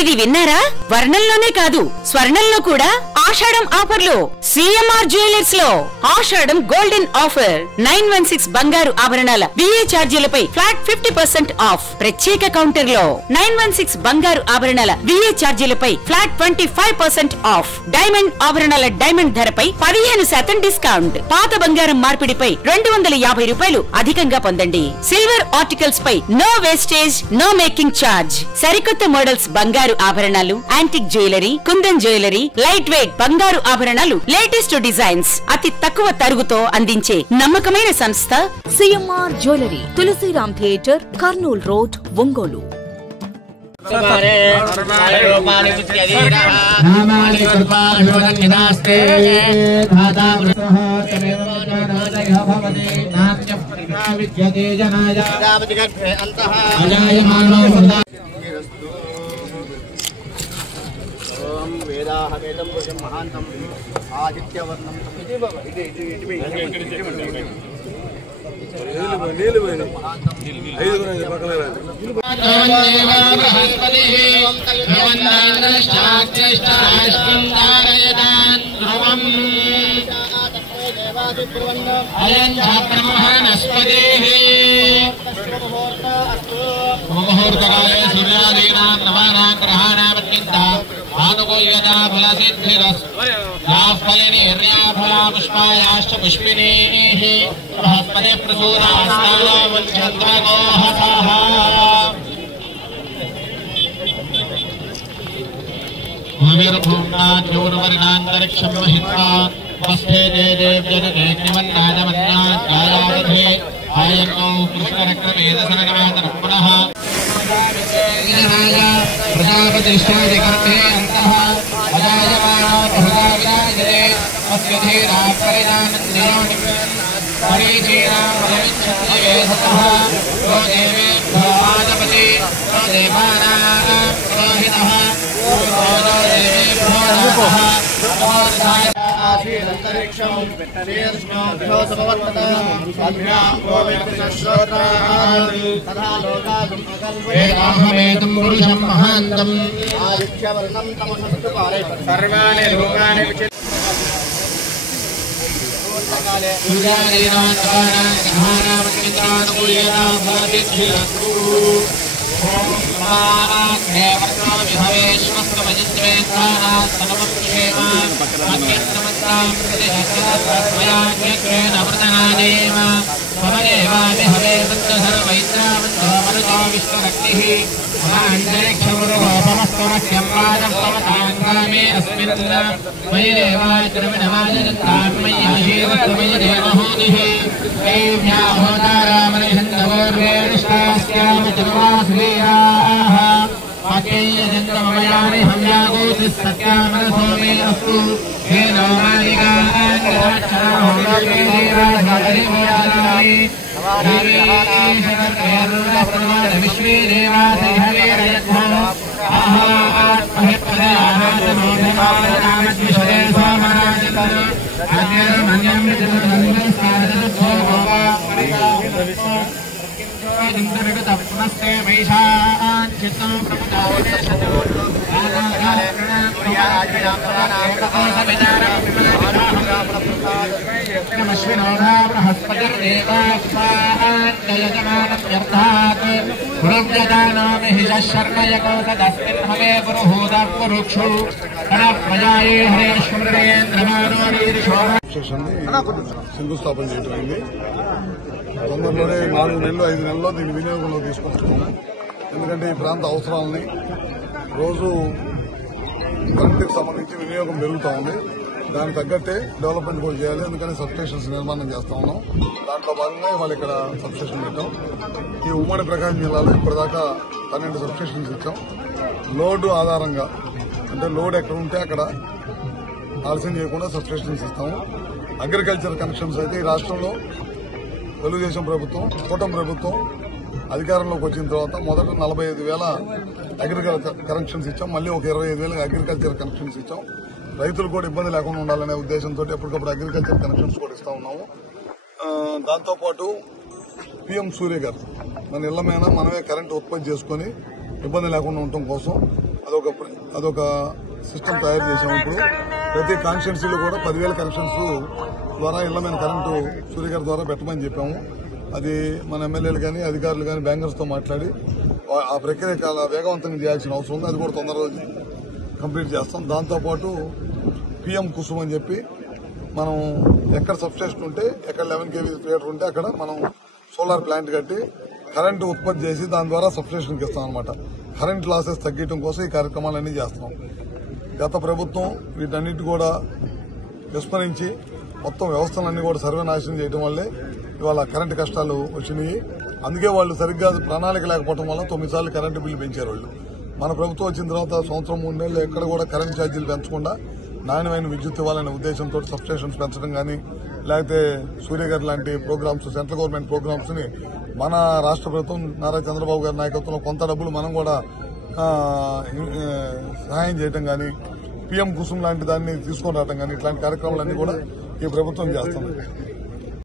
ఇది విన్నారా? వర్ణంలోనే కాదు స్వర్ణంలో కూడా ఆషాఢం ఆఫర్లు సిఎంఆర్ జ్యువెలర్స్ లో ఆషాఢం గోల్డెన్ ఆఫర్ 916 బంగారు ఆభరణాల విఏ ఛార్జీలపై ఫ్లాట్ 50% ఆఫ్. ప్రత్యేక కౌంటర్ లో 916 బంగారు ఆభరణాల విఏ ఛార్జీలపై ఫ్లాట్ 25% ఆఫ్. డైమండ్ ఆభరణాల డైమండ్ ధరపై 15% డిస్కౌంట్. పాత బంగారం మార్పిడిపై 250 రూపాయలు అధికంగా పొందండి. సిల్వర్ ఆర్టికల్స్ పై no wastage no making charge. సరికొత్త మోడల్స్ బంగారు ఆభరణాలు, antique jewellery, kundan jewellery, light weight బంగారు ఆభరణాలు, లేటెస్ట్ డిజైన్స్ అతి తక్కువ తరుగుతో అందించే నమ్మకమైన సంస్థ CMR jewellery, Tulsiram theatre, Kurnool road, Ongole. వేదం పురుషం మహాంతం ఆదిత్యవర్ణం ముహూర్తకాలే సూర్యాదీనాం నవానాం గ్రహాణామత్యంత ఆనుకూల్యతా ఫలసిద్ధిరస్తు. యాఫలినిర్యా ఫలా పుష్పాయాశ్చ పుష్పిణీః బృహస్పతి ప్రసూనాస్తానో ముచ్ఛద్వగోహసః. భూమిర్భూమ్నాద్యోర్వర్ణాంతరిక్షం మహిత్వా वस्थे देव्यनुग्निवन्नादमन्याध्यायावधे आयन्नो कृष्णरक्रमेदसनगमातरं पुनः प्रजापतिष्ठादिकर्ते अन्तः अजायमानो बहुधा विराजते अस्य धीरा परिणामन्दिरोणिम् परीचीनामयमिच्छन्ति सतः यो देवेभ्यो आदपति यो देवानां पुरोहितः यो देवेभ्यो नमः वेदाहमेतं पुरुषं महान्तम् आदित्यवर्णं तमसस्तु सर्वाणि लोकानि सूर्यादीनानुकूल्यताफलसिद्धिरस्तु. శంకుస్థాపన చేయడం అయింది. తొందరలోనే 4 నెలలు 5 నెలల్లో దీన్ని వినియోగంలో తీసుకొస్తున్నాము. ఎందుకంటే ఈ ప్రాంత అవసరాలని రోజు కరెంటుకి సంబంధించి వినియోగం పెరుగుతూ ఉంది. దానికి తగ్గట్టే డెవలప్మెంట్ కూడా చేయాలి. అందుకని సబ్స్టేషన్స్ నిర్మాణం చేస్తా ఉన్నాం. దాంట్లో భాగంగా వాళ్ళు ఇక్కడ సబ్స్టేషన్ పెట్టాం. ఈ ఉమ్మడి ప్రకాశం జిల్లాలో ఇప్పటిదాకా 12 సబ్స్టేషన్స్ ఇచ్చాం. లోడ్ ఆధారంగా అంటే లోడ్ ఎక్కడ ఉంటే అక్కడ ఆలస్యం చేయకుండా సబ్స్టేషన్స్ ఇస్తాము. అగ్రికల్చర్ కనెక్షన్స్ అయితే ఈ రాష్ట్రంలో తెలుగుదేశం ప్రభుత్వం, కూటమి ప్రభుత్వం అధికారంలోకి వచ్చిన తర్వాత మొదట 45,000 అగ్రికల్చర్ కనెక్షన్స్ ఇచ్చాం. మళ్ళీ ఒక 25,000 అగ్రికల్చర్ కనెక్షన్స్ ఇచ్చాం. రైతులు కూడా ఇబ్బంది లేకుండా ఉండాలనే ఉద్దేశంతో ఎప్పటికప్పుడు అగ్రికల్చర్ కనెక్షన్స్ కూడా ఇస్తా ఉన్నాము. దాంతోపాటు పీఎం సూర్య గారు మన ఇళ్ల మీద మనమే కరెంటు ఉత్పత్తి చేసుకుని ఇబ్బంది లేకుండా ఉండటం కోసం అదొక సిస్టమ్ తయారు చేసాము. ఇప్పుడు ప్రతి కాన్స్టిట్యున్సీలో కూడా 10,000 కనెక్షన్స్ ద్వారా ఇళ్ల మీద కరెంటు సూర్య గారి ద్వారా పెట్టమని చెప్పాము. అది మన ఎమ్మెల్యేలు కానీ అధికారులు కానీ బ్యాంకర్స్ తో మాట్లాడి ఆ ప్రక్రియ చాలా వేగవంతంగా చేయాల్సిన అవసరం ఉంది. అది కూడా తొందరగా కంప్లీట్ చేస్తాం. దాంతోపాటు PM కుసుమ్ అని చెప్పి మనం ఎక్కడ సబ్స్టేషన్ ఉంటే ఎక్కడ 11 kV థియేటర్ ఉంటే అక్కడ మనం సోలార్ ప్లాంట్ కట్టి కరెంటు ఉత్పత్తి చేసి దాని ద్వారా సబ్స్టేషన్కి ఇస్తాం అనమాట. కరెంట్ లాసెస్ తగ్గించడం కోసం ఈ కార్యక్రమాలన్నీ చేస్తున్నాం. గత ప్రభుత్వం వీటన్నిటి కూడా విస్మరించి మొత్తం వ్యవస్థలన్నీ కూడా సర్వనాశనం చేయడం వల్లే ఇవాళ కరెంటు కష్టాలు వచ్చినాయి. అందుకే వాళ్ళు సరిగ్గా ప్రణాళిక లేకపోవడం వల్ల 9 సార్లు కరెంటు బిల్లు పెంచారు వాళ్ళు. మన ప్రభుత్వం వచ్చిన తర్వాత సంవత్సరం 3 నెలలు ఎక్కడ కూడా కరెంటు ఛార్జీలు పెంచకుండా నాణ్యమైన విద్యుత్ ఇవ్వాలనే ఉద్దేశంతో సబ్స్టేషన్స్ పెంచడం కానీ లేకపోతే సూర్యగారి లాంటి ప్రోగ్రామ్స్ సెంట్రల్ గవర్నమెంట్ ప్రోగ్రామ్స్ ని మన రాష్ట్ర ప్రభుత్వం నారా చంద్రబాబు గారి నాయకత్వంలో కొంత డబ్బులు మనం కూడా సహాయం చేయడం కానీ PM కుసుమ్ లాంటి దాన్ని తీసుకొని రావడం కానీ ఇట్లాంటి కార్యక్రమాలన్నీ కూడా ఈ ప్రభుత్వం చేస్తుంది.